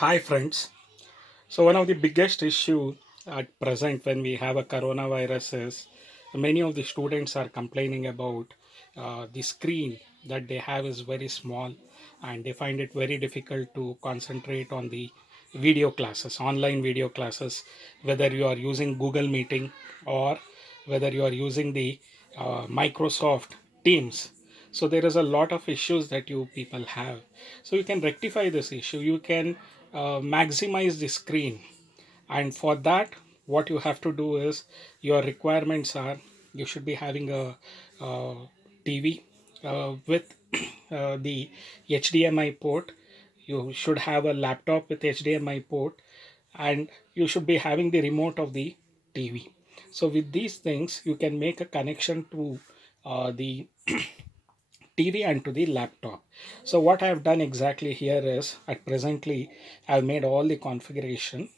Hi friends. So one of the biggest issue at present when we have a coronavirus is many of the students are complaining about the screen that they have is very small and they find it very difficult to concentrate on the video classes, online video classes, whether you are using Google Meeting or whether you are using the Microsoft Teams. So there is a lot of issues that you people have. So you can rectify this issue. You can maximize the screen, and for that what you have to do is your requirements are you should be having a, TV with the HDMI port. You should have a laptop with HDMI port, and you should be having the remote of the TV. So with these things you can make a connection to the TV and to the laptop. So what I have done exactly here is at presently I've made all the configuration.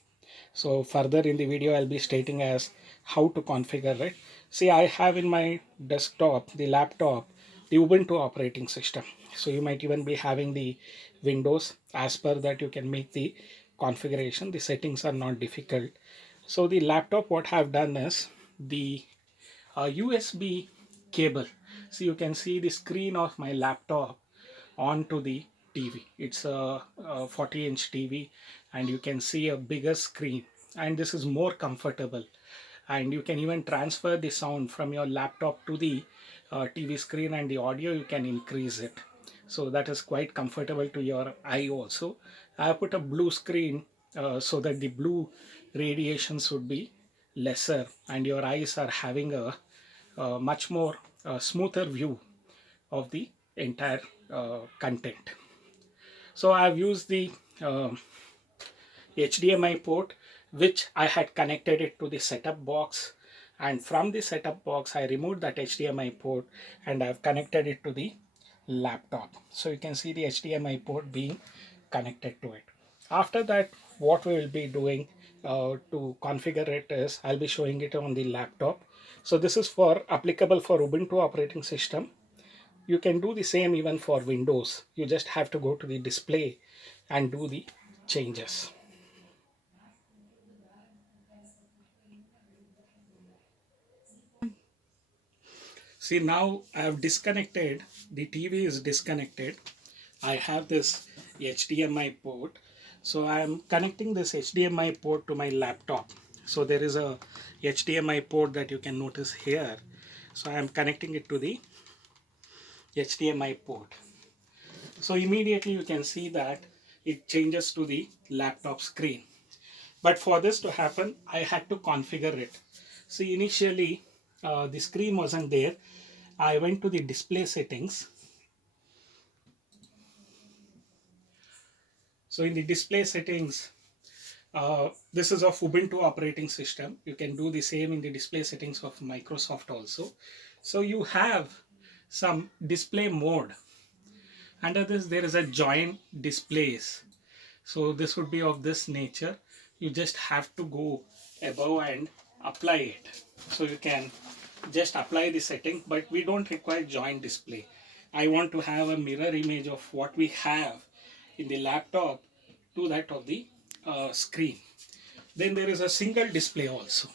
So further in the video I'll be stating as how to configure it. See, I have in my desktop, the laptop, the Ubuntu operating system. So you might even be having the Windows. As per that you can make the configuration. The settings are not difficult. So the laptop, what I've done is the USB cable. So you can see the screen of my laptop onto the TV. It's a 40-inch TV, and you can see a bigger screen, and this is more comfortable, and you can even transfer the sound from your laptop to the TV screen, and the audio you can increase it. So that is quite comfortable to your eye also. I have put a blue screen so that the blue radiations would be lesser and your eyes are having a much more smoother view of the entire content. So I've used the uh, HDMI port, which I had connected it to the setup box, and from the setup box I removed that HDMI port and I've connected it to the laptop. So you can see the HDMI port being connected to it. After that, what we will be doing to configure it is I'll be showing it on the laptop. So this is for applicable for Ubuntu operating system. You can do the same even for Windows. You just have to go to the display and do the changes. See, now I have disconnected, the TV is disconnected. I have this HDMI port. So I am connecting this HDMI port to my laptop. So there is a HDMI port that you can notice here. So I am connecting it to the HDMI port. So immediately you can see that it changes to the laptop screen. But for this to happen, I had to configure it. See, initially the screen wasn't there. I went to the display settings. So in the display settings, this is of Ubuntu operating system. You can do the same in the display settings of Microsoft also. So you have some display mode. Under this, there is a join displays. So this would be of this nature. You just have to go above and apply it. So you can just apply the setting, but we don't require joint display. I want to have a mirror image of what we have in the laptop to that of the screen. Then there is a single display also.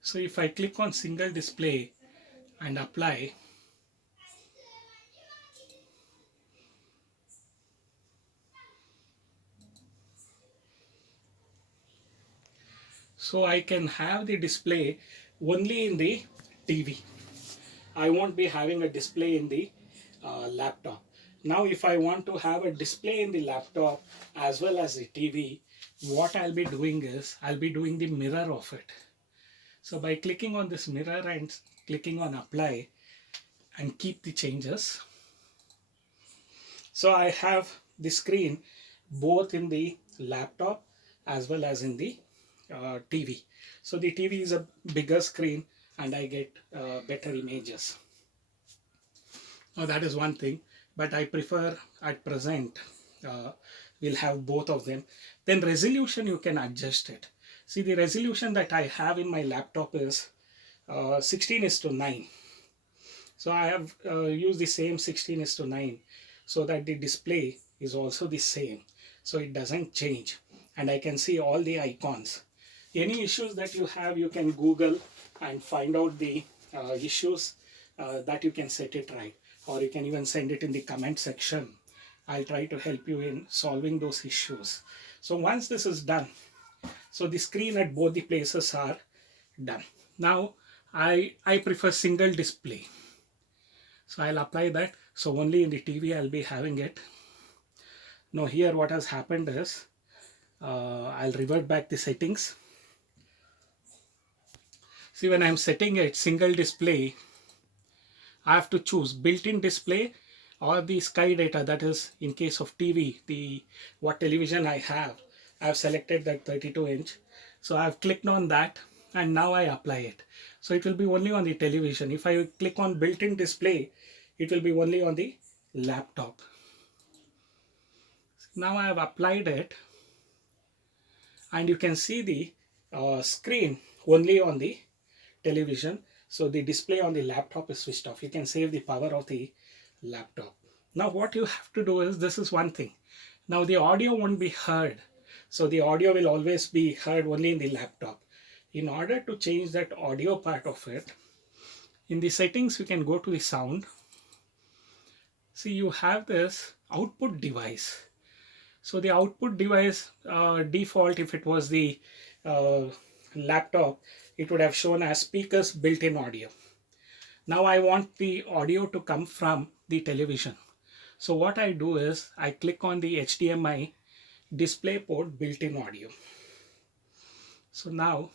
So if I click on single display and apply, so I can have the display only in the TV. I won't be having a display in the laptop. Now, if I want to have a display in the laptop as well as the TV, what I'll be doing is I'll be doing the mirror of it. So by clicking on this mirror and clicking on apply and keep the changes. So I have the screen both in the laptop as well as in the TV. So the TV is a bigger screen and I get better images. Now that is one thing, but I prefer at present we'll have both of them. Then resolution, you can adjust it. See, the resolution that I have in my laptop is 16:9. So I have used the same 16:9 so that the display is also the same. so it doesn't change, and I can see all the icons. Any issues that you have, you can Google and find out the issues that you can set it right, or you can even send it in the comment section. I'll try to help you in solving those issues. So once this is done, so the screen at both the places are done. Now I prefer single display, so I'll apply that. So only in the TV I'll be having it. Now here what has happened is, I'll revert back the settings. See, when I'm setting it single display, I have to choose built-in display or the sky data. That is, in case of TV, the what television I have, I've selected that 32-inch. So I've clicked on that, and now I apply it. So it will be only on the television. If I click on built-in display, it will be only on the laptop. Now I have applied it, and you can see the screen only on the television. So the display on the laptop is switched off. You can save the power of the laptop. Now what you have to do is, this is one thing. Now the audio won't be heard. So the audio will always be heard only in the laptop. In order to change that audio part of it, in the settings you can go to the sound. See, you have this output device. So the output device default, if it was the uh, laptop, it would have shown as speakers built-in audio. Now I want the audio to come from the television. So what I do is I click on the HDMI display port built-in audio. So now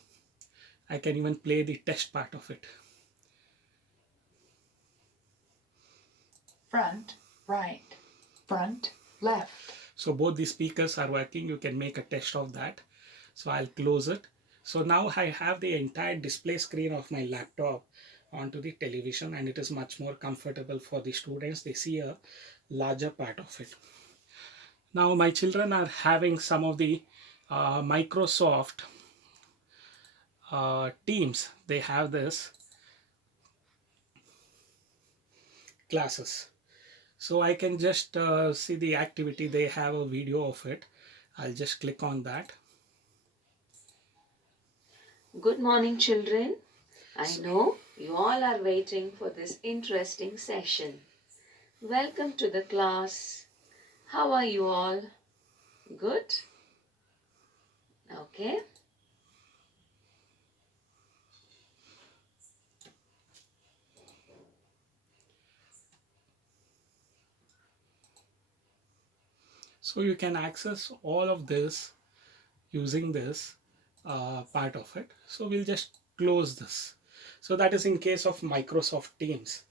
I can even play the test part of it. Front, right, front, left. So both the speakers are working. You can make a test of that. So I'll close it. So now I have the entire display screen of my laptop onto the television, and it is much more comfortable for the students. They see a larger part of it. Now my children are having some of the Microsoft Teams. They have this classes. So I can just see the activity. They have a video of it. I'll just click on that. Good morning, children. I know you all are waiting for this interesting session. Welcome to the class. How are you all? Good? Okay. So you can access all of this using this part of it. So we'll just close this. So that is in case of Microsoft Teams.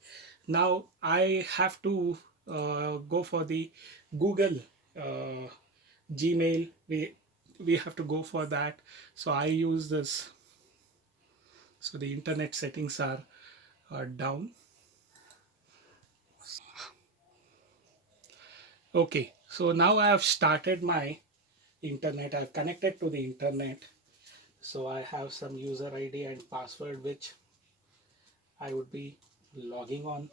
Now I have to go for the Google Gmail. We have to go for that. So I use this. So the internet settings are down. Okay, so now I have started my internet. I've connected to the internet. So I have some user ID and password which I would be logging on.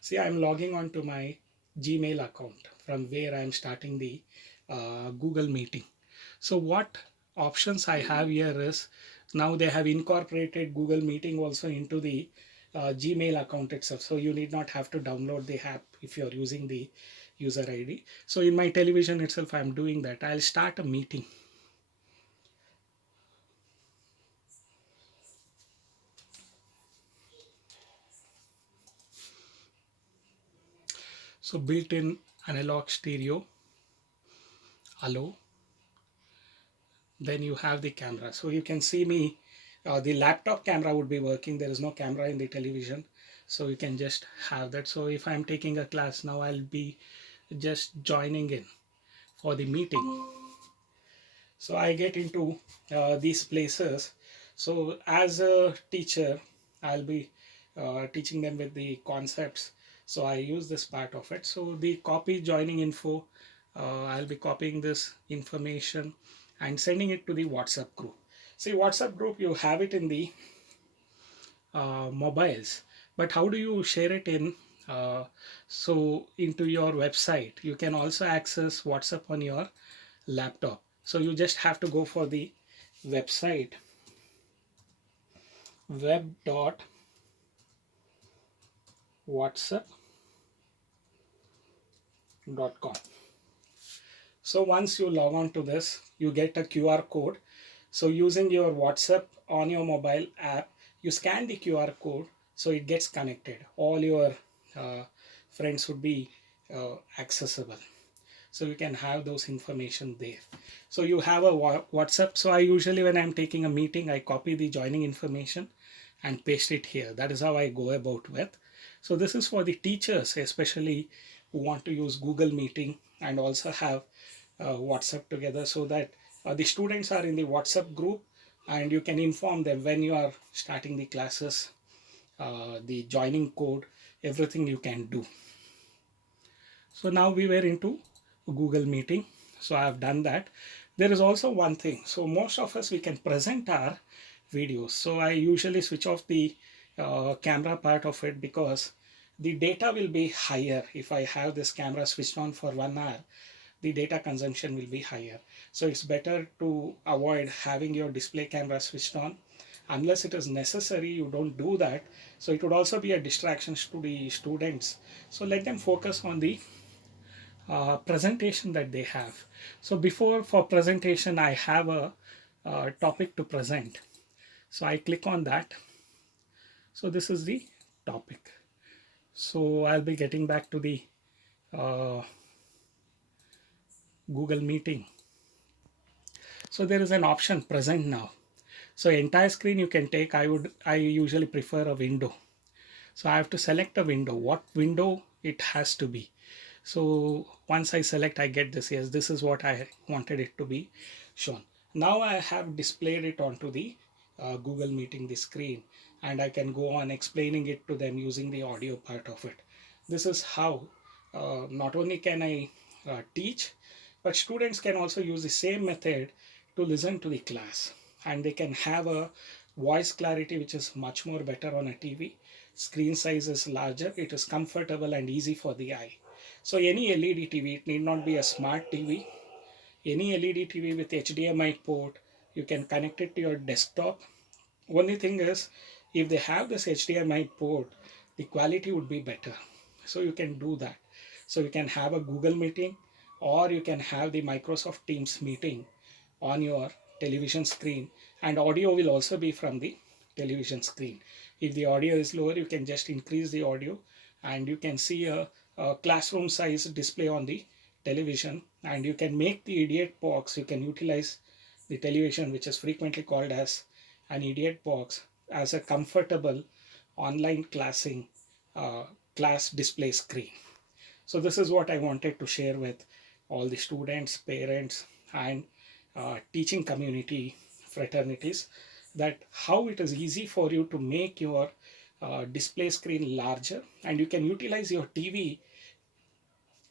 See, I'm logging on to my Gmail account from where I'm starting the Google meeting. So what options I have here is, now they have incorporated Google Meeting also into the Gmail account itself. So you need not have to download the app if you're using the user ID. So in my television itself, I'm doing that. I'll start a meeting. So built-in analog stereo, allow. Then you have the camera. So you can see me, the laptop camera would be working. There is no camera in the television. So you can just have that. So if I'm taking a class now, I'll be just joining in for the meeting. So I get into these places. So as a teacher, I'll be teaching them with the concepts. So I use this part of it. So the copy joining info, I'll be copying this information and sending it to the WhatsApp group. See, WhatsApp group, you have it in the mobiles, but how do you share it in into your website? You can also access WhatsApp on your laptop. So you just have to go for the website web.whatsapp.com. So once you log on to this, you get a QR code. So using your WhatsApp on your mobile app, you scan the QR code, so it gets connected. All your uh, friends would be accessible. So you can have those information there. So you have a WhatsApp. So I usually, when I'm taking a meeting, I copy the joining information and paste it here. That is how I go about with. So this is for the teachers, especially who want to use Google Meeting and also have WhatsApp together, so that the students are in the WhatsApp group and you can inform them when you are starting the classes, the joining code, everything you can do. So now we were into Google Meeting. So I have done that. There is also one thing. So most of us, we can present our videos. So I usually switch off the camera part of it, because the data will be higher. If I have this camera switched on for 1 hour, the data consumption will be higher. So it's better to avoid having your display camera switched on. Unless it is necessary, you don't do that. So it would also be a distraction to the students. So let them focus on the presentation that they have. So before, for presentation, I have a topic to present. So I click on that. So this is the topic. So I'll be getting back to the uh, Google Meeting. So there is an option present now. So entire screen you can take. I usually prefer a window. So I have to select a window, what window it has to be. So once I select, I get this. Yes, this is what I wanted it to be shown. Now I have displayed it onto the Google Meeting, the screen, and I can go on explaining it to them using the audio part of it. This is how not only can I teach, but students can also use the same method to listen to the class, and they can have a voice clarity which is much more better on a TV. Screen size is larger, it is comfortable and easy for the eye. So any LED TV, it need not be a smart TV. Any LED TV with HDMI port, you can connect it to your desktop. Only thing is, if they have this HDMI port, the quality would be better. So you can do that. So you can have a Google meeting, or you can have the Microsoft Teams meeting on your television screen, and audio will also be from the television screen. If the audio is lower, you can just increase the audio, and you can see a classroom size display on the television, and you can make the idiot box. You can utilize the television, which is frequently called as an idiot box, as a comfortable online uh, class display screen. So this is what I wanted to share with all the students, parents, and teaching community fraternities, that how it is easy for you to make your display screen larger, and you can utilize your TV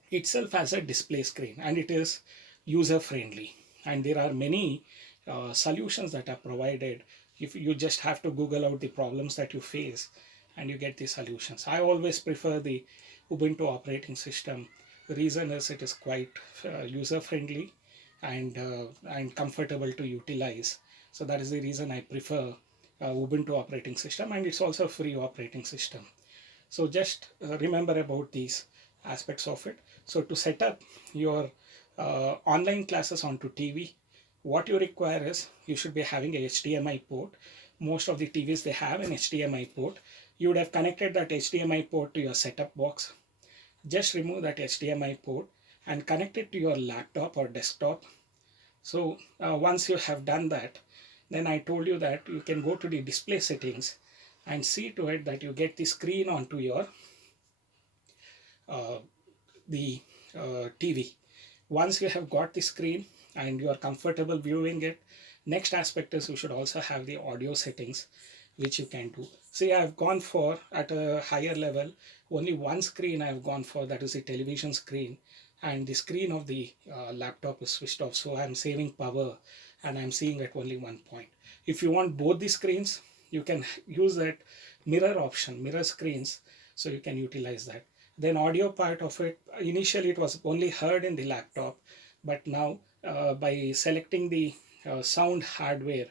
itself as a display screen, and it is user friendly. And there are many solutions that are provided. If you just have to Google out the problems that you face, and you get the solutions. I always prefer the Ubuntu operating system. The reason is it is quite user friendly and comfortable to utilize. So that is the reason I prefer Ubuntu operating system, and it's also a free operating system. So just remember about these aspects of it. So to set up your online classes onto TV, what you require is, you should be having a HDMI port. Most of the TVs, they have an HDMI port. You would have connected that HDMI port to your setup box. Just remove that HDMI port and connect it to your laptop or desktop. So once you have done that, then I told you that you can go to the display settings and see to it that you get the screen onto your uh, the TV. Once you have got the screen and you are comfortable viewing it, next aspect is you should also have the audio settings, which you can do. See, I've gone for, at a higher level, only one screen I've gone for, that is the television screen. and the screen of the laptop is switched off, so I'm saving power and I'm seeing at only one point. If you want both the screens, you can use that mirror option, mirror screens, so you can utilize that. Then audio part of it, initially it was only heard in the laptop, but now by selecting the sound hardware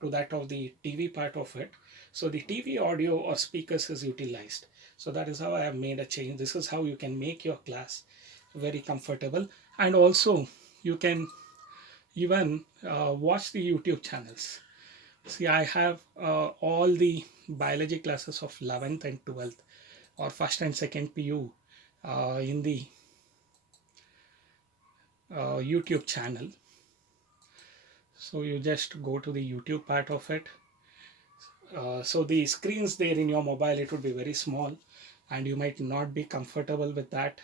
to that of the TV part of it, so the TV audio or speakers is utilized. So that is how I have made a change. This is how you can make your class very comfortable, and also you can even watch the YouTube channels. See, I have all the biology classes of 11th and 12th or first and second PU in the YouTube channel. So you just go to the YouTube part of it. So the screens there in your mobile, it would be very small and you might not be comfortable with that.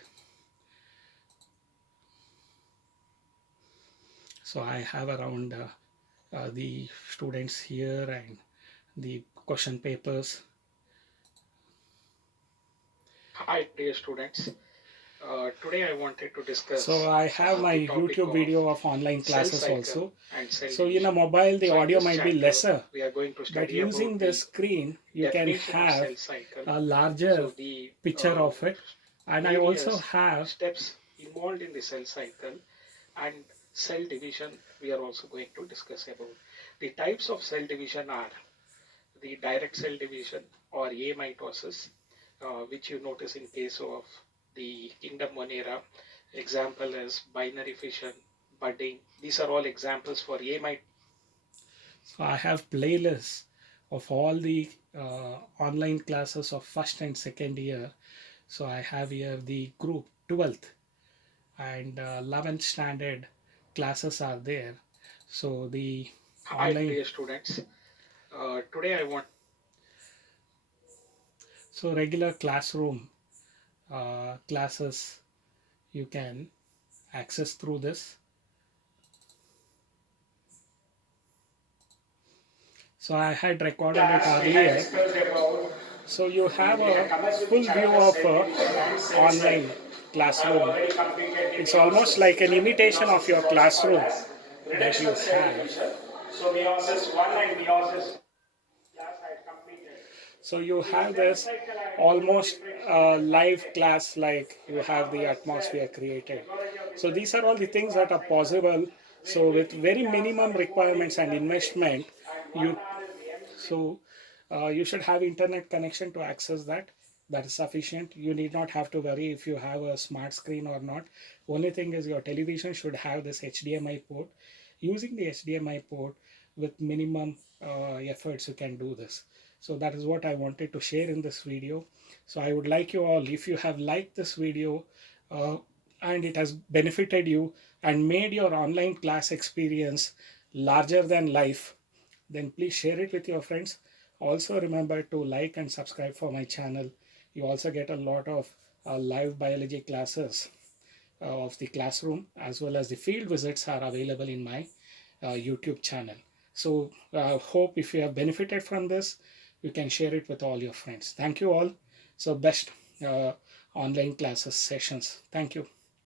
So I have around the students here and the question papers. Hi dear students, today I wanted to discuss. So I have my YouTube video of online classes also. So in a mobile the audio might be lesser, but using the screen you can have a larger picture of it. And I also have steps involved in the cell cycle and cell division we are also going to discuss about. The types of cell division are the direct cell division or A mitosis, which you notice in case of the kingdom Monera. Example is binary fission, budding. These are all examples for A mitosis. So I have playlists of all the online classes of first and second year. So I have here the group 12th and 11th standard classes are there. So the online. Hi dear students, today I want. So regular classroom classes you can access through this. So I had recorded it earlier. So you have a full view of online classroom. It's almost like an imitation of your classroom that you have. So meiosis 1 and meiosis. So you have this almost live class, like you have the atmosphere created. So these are all the things that are possible. So with very minimum requirements and investment, you you should have internet connection to access that. That is sufficient. You need not have to worry if you have a smart screen or not. Only thing is your television should have this HDMI port. Using the HDMI port with minimum efforts, you can do this. So that is what I wanted to share in this video. So I would like you all, if you have liked this video and it has benefited you and made your online class experience larger than life, then please share it with your friends. Also remember to like and subscribe for my channel. You also get a lot of live biology classes of the classroom, as well as the field visits are available in my YouTube channel. So hope if you have benefited from this, you can share it with all your friends. Thank you all. So best online classes sessions. Thank you.